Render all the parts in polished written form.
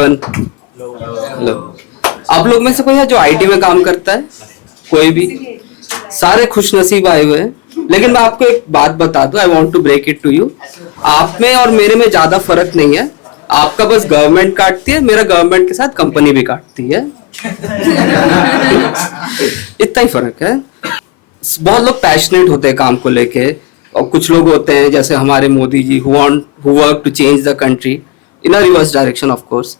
Everyone. Hello. आप लोग में से कोई है जो आईटी में काम करता है? कोई भी? सारे खुश नसीब आए हुए हैं। लेकिन मैं आपको एक बात बता दूं, I want to break it to you. आप में और मेरे में ज्यादा फर्क नहीं है। आपका बस गवर्नमेंट काटती है, मेरा गवर्नमेंट के साथ कंपनी भी काटती है। इतना ही फर्क है। बहुत लोग पैशनेट होते हैं काम को लेके, और कुछ लोग होते हैं जैसे हमारे Modi ji who work to change the country in a reverse direction of course.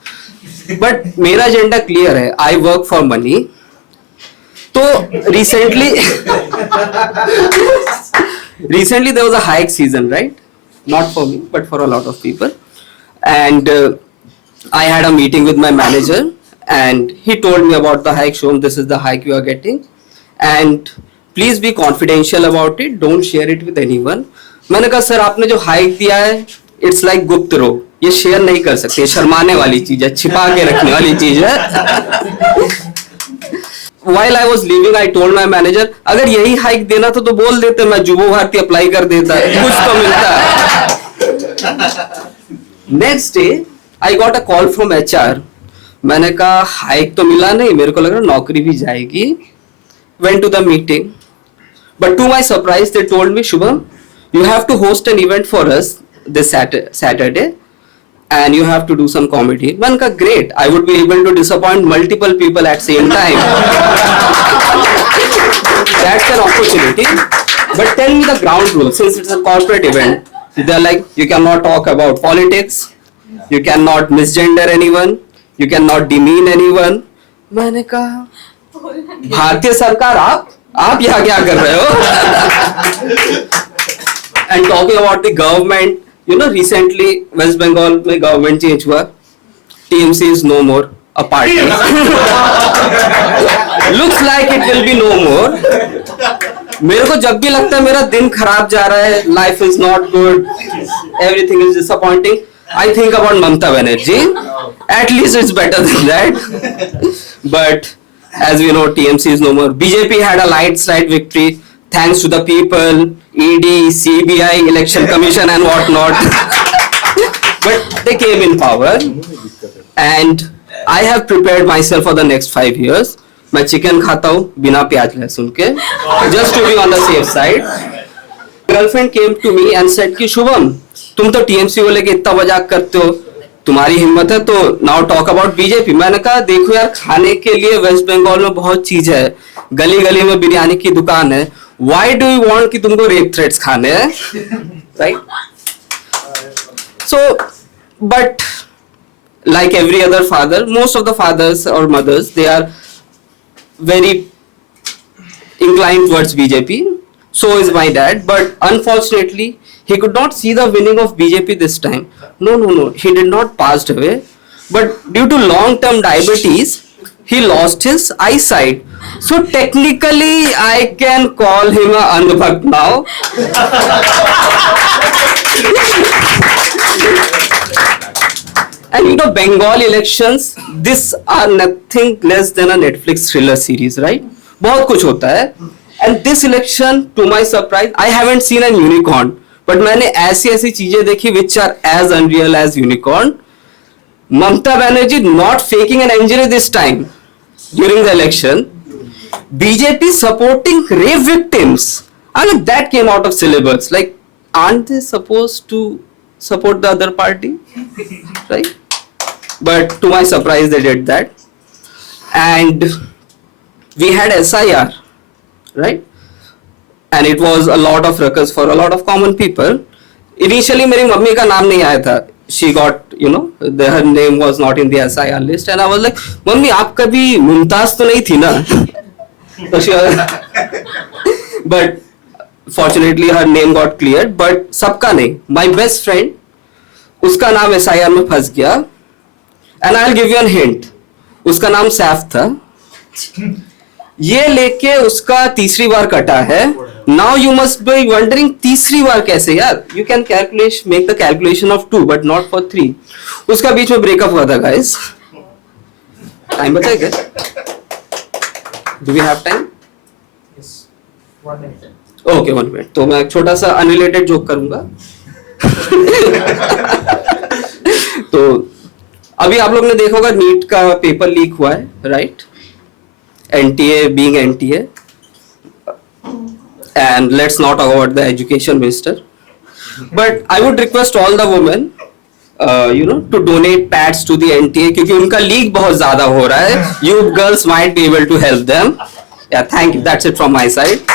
But मेरा एजेंडा क्लियर है, आई वर्क फॉर मनी। तो recently there was a hike season, right? Not for me but for a lot of people, and I had a meeting with my manager and he told me about the hike. Shom, this is the hike you are getting and please be confidential about it, don't share it with anyone. मैंने कहा sir आपने जो hike दिया है it's like गुप्त रो, ये share नहीं कर सकते, शर्माने वाली चीज है, छिपा के रखने वाली चीज है। While I was leaving, I told my manager अगर यही हाइक देना तो बोल देते, मैं जुबो भारती अप्लाई कर देता, कुछ तो मिलता। Next day I got a call from HR. मैंने कहा हाइक तो मिला नहीं, मेरे को लग रहा नौकरी भी जाएगी। Went to the meeting, but to my surprise they told me, Shubham, you have to host an event for us this Saturday, and you have to do some comedy. मैंने कहा great, I would be able to disappoint multiple people at same time. That's an opportunity. But tell me the ground rules, since it's a corporate event. They're like, you cannot talk about politics. You cannot misgender anyone. You cannot demean anyone. मैंने कहा भारतीय सरकार आप यहाँ क्या कर रहे हो? And talking about the government, you know, recently West Bengal में government change हुआ. TMC is no more a party. Looks like it will be no more. मेरे को जब भी लगता है मेरा दिन खराब जा रहा है, life is not good, everything is disappointing, I think about Mamata Banerjee. At least it's better than that. But as we know, TMC is no more. BJP had a landslide victory thanks to the people, ED, CBI, Election Commission and whatnot. But they came in power. And I have prepared myself for the next 5 years. मैं chicken खाता हूँ बिना प्याज लहसुन के, just to be on the safe side. Girlfriend came to me and said कि शुभम तुम तो टीएमसी को लेके इतना मजाक करते हो, तुम्हारी हिम्मत है तो नाउ टॉक अबाउट बीजेपी। मैंने कहा देखो यार, खाने के लिए वेस्ट बंगाल में बहुत चीज है, गली गली में बिरयानी की दुकान है, व्हाई डू यू वांट कि तुमको रेप थ्रेट्स खाने हैं, right? So but like every other father, most of the fathers or mothers, they are very inclined towards BJP. So is my dad, but unfortunately he could not see the winning of BJP this time. No, he did not passed away, but due to long-term diabetes he lost his eyesight. So technically I can call him a Andhbhakt now. And you know, Bengal elections, this are nothing less than a Netflix thriller series, right? बहुत कुछ होता है. And this election, to my surprise, I haven't seen a unicorn, but मैंने ऐसी चीजें देखी which are as unreal as unicorn. Mamata Banerjee not faking an injury this time during the election. BJP supporting rape victims. I mean, that came out of syllabus. Like, aren't they supposed to support the other party? Right? But to my surprise, they did that. And we had SIR, right? And it was a lot of ruckus for a lot of common people. Initially, मेरी mummy का नाम नहीं आया था. She got, you know, her name was not in the SIR list, and I was like, mummy आप कभी मुमताज तो नहीं थी ना? So she was, but fortunately her name got cleared. But सबका नहीं. My best friend, उसका नाम SIR में फंस गया. And I'll give you a hint. उसका नाम सैफ था. ये लेके उसका तीसरी बार कटा है. Now you must be wondering तीसरी बार कैसे यार? You can make the calculation of 2, but not for 3. उसका बीच में ब्रेकअप हुआ था guys. टाइम बचा क्या? Do we have time? Yes. 1 minute. Okay, 1 minute. तो मैं एक छोटा सा अनरिलेटेड जोक करूंगा. तो अभी आप लोग ने देखा होगा नीट का पेपर लीक हुआ है, right? NTA being NTA, and let's not talk about the education minister, but I would request all the women to donate pads to the NTA क्योंकि उनका लीक बहुत ज्यादा हो रहा है. You girls might be able to help them. Yeah, thank you. That's it from my side.